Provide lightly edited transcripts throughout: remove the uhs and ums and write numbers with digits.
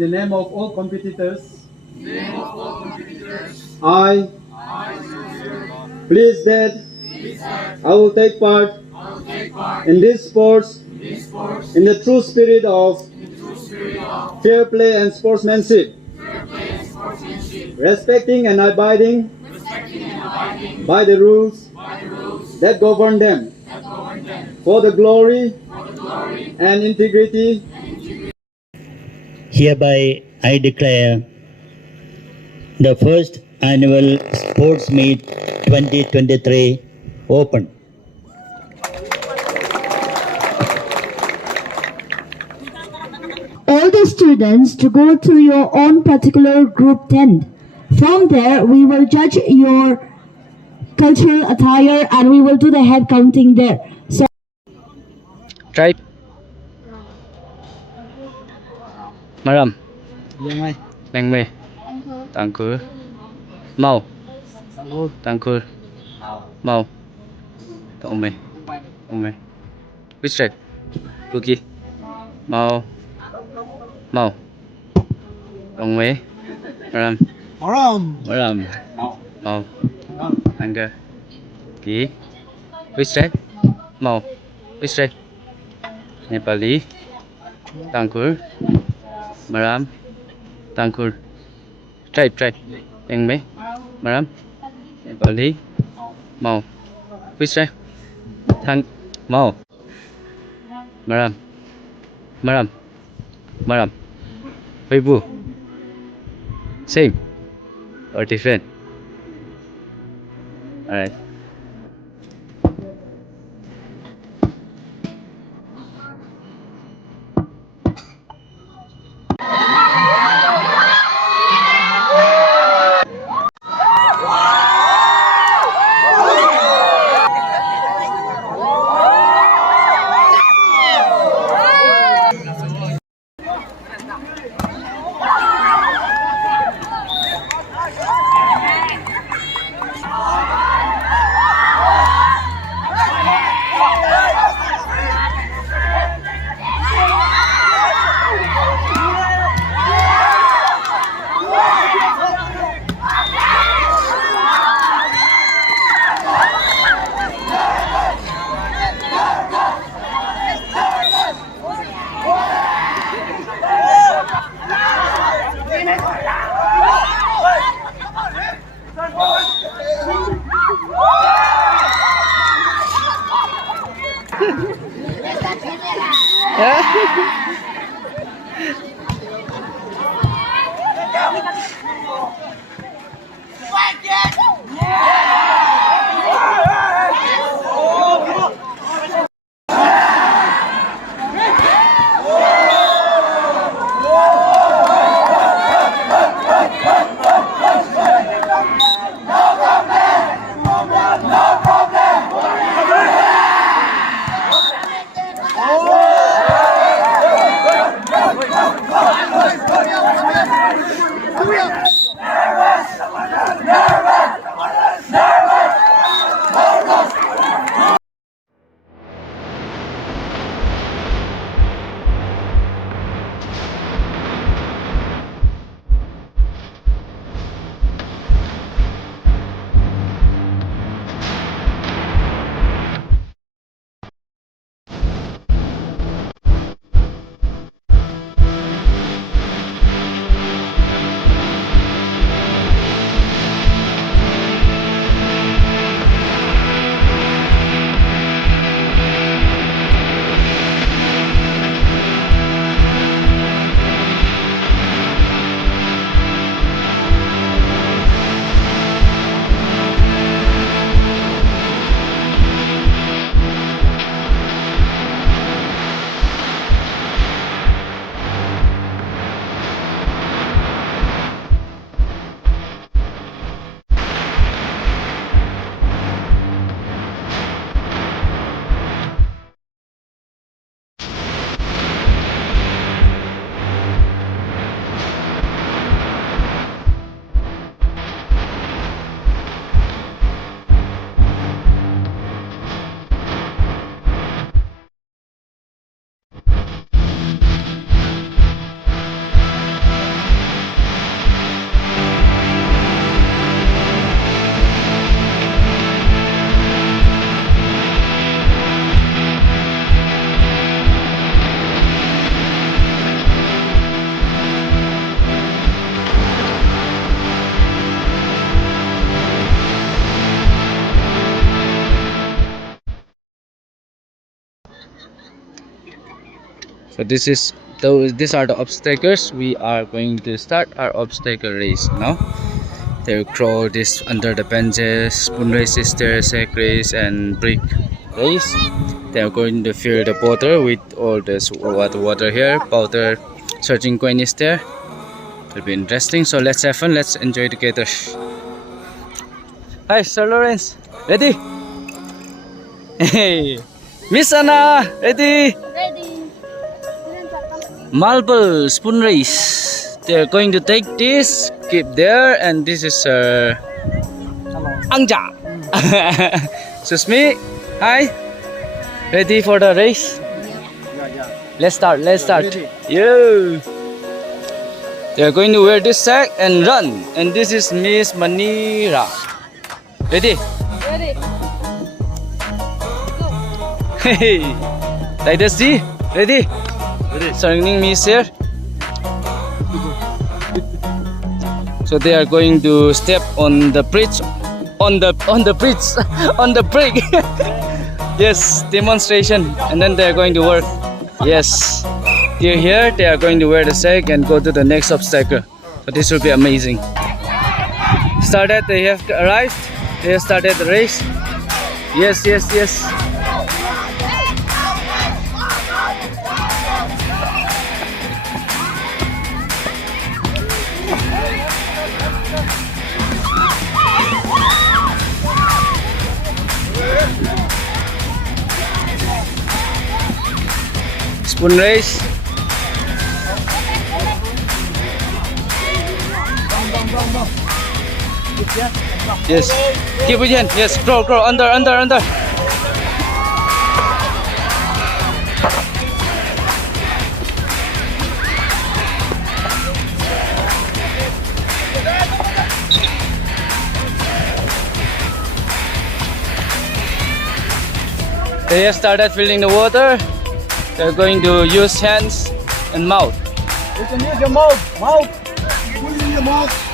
in the name of all competitors, I please that I will take part in this sports in the true spirit of fair play and sportsmanship, respecting and abiding by the rules that govern them, for the glory and integrity. Hereby I declare the first annual Sports Meet 2023 open. All the students to go to your own particular group tent. From there, we will judge your cultural attire and we will do the head counting there. So, Tribe. Maram. Bang me. Tangkur. Mau. Tangkur. Mau. Tong me. Tong me. Which tribe? Cookie. Mau. Mau. Tong me. Maram. Maram. Mau. Tangkur. Ki. Which tribe? Mau. Which tribe? Nepali. Tangkur. Maram. Tangkur. Tribe. Bang me. Maram. Nepali. Mau. Which tribe? Mau. Maram. Weibu. Same or different? Alright. So these are the obstacles. We are going to start our obstacle race now. They crawl this under the benches, spoon race, stair, sack race, and brick race. They are going to fill the water with all this water here. Powder searching coin is there. It'll be interesting. So let's have fun. Let's enjoy together. Hi, Sir Lawrence. Ready? Hey, Miss Anna. Ready? Ready. Marble spoon race. They're going to take this, keep there, and this is Angja. Excuse me. Hi. Ready for the race? Let's start. Let's start. Yeah. They're going to wear this sack and run. And this is Miss Manira. Ready? Ready. Hey. Dynasty. Ready? Ready. Surrounding Miss here. So they are going to step on the bridge, on the bridge, on the brake. Yes, demonstration, and then they are going to work. Yes, here they are going to wear the sack and go to the next obstacle. So this will be amazing. Started, they have arrived. They have started the race. Yes, yes, yes. Spoon race. Yes. Keep it in. Yes. Crawl, crawl. Under, under, under. They have started filling the water. They're going to use hands and mouth. You can use your mouth. Mouth. Put in your mouth.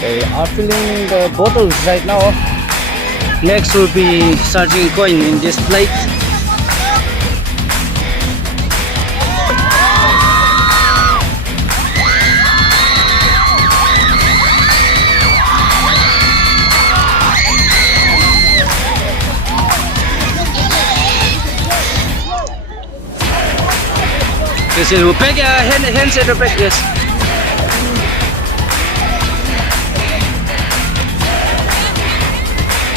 They are filling the bottles right now. Next will be charging coin in this plate. This is back, hands at the back, yes.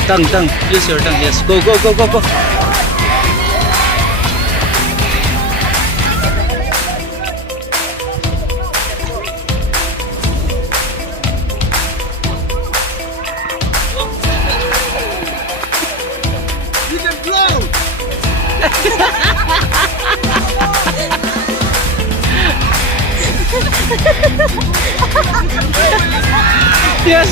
Tongue, use your tongue, yes. Go, go, go, go, go. You can blow. Yes.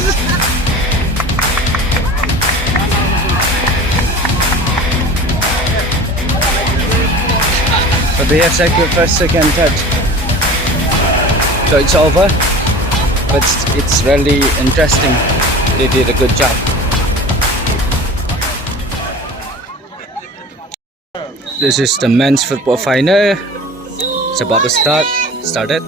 But they have sacrificed second touch. So it's over. But it's really interesting. They did a good job. This is the men's football final. It's about to start. Started.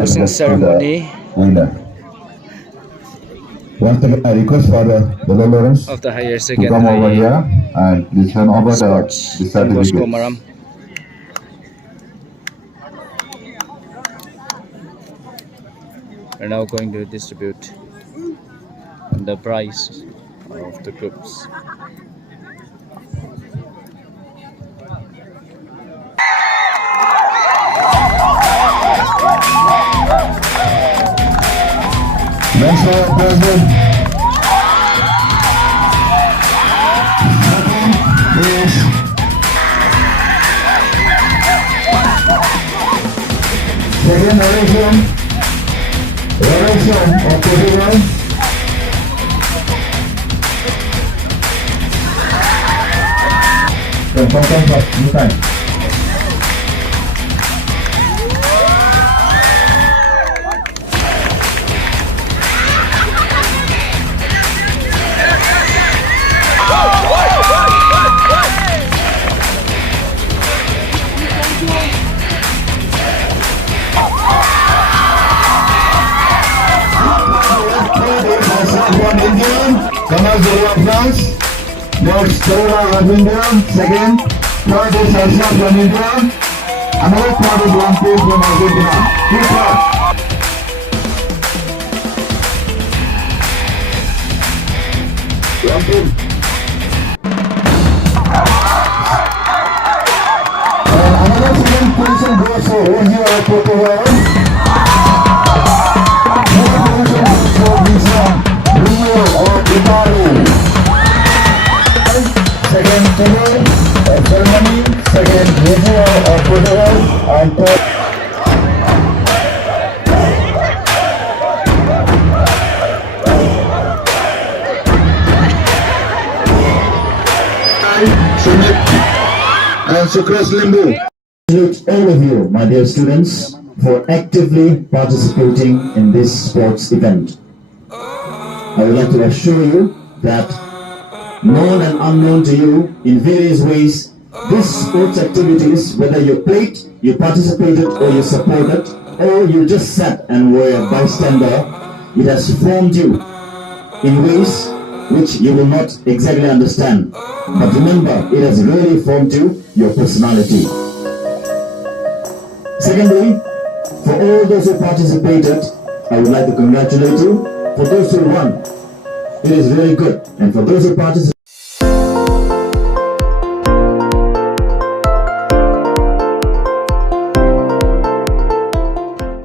closing ceremony winner. Once again, I request for the Lawrence of the higher to come over secondary here and please hand over sports the in Bosco certificate. Maram. We're now going to distribute the prize of the groups. Next one, President. Please. Second oration of President. Come, time. One Indian, Kamal Zurwa France. Next, Kerala of India. Second, third is Ashraf from India. Another third is one place from Argentina. Keep up. One team. Another second position goes for Ozio Portugal. Second ceremony, second ritual of Portugal, and third. And Sukras Limbu. Salute all of you, my dear students, for actively participating in this sports event. I would like to assure you that known and unknown to you in various ways, these sports activities, whether you played, you participated, or you supported, or you just sat and were a bystander, it has formed you in ways which you will not exactly understand. But remember, it has really formed you, your personality. Secondly, for all those who participated, I would like to congratulate you. For those who won, it is really good. And for those who participated,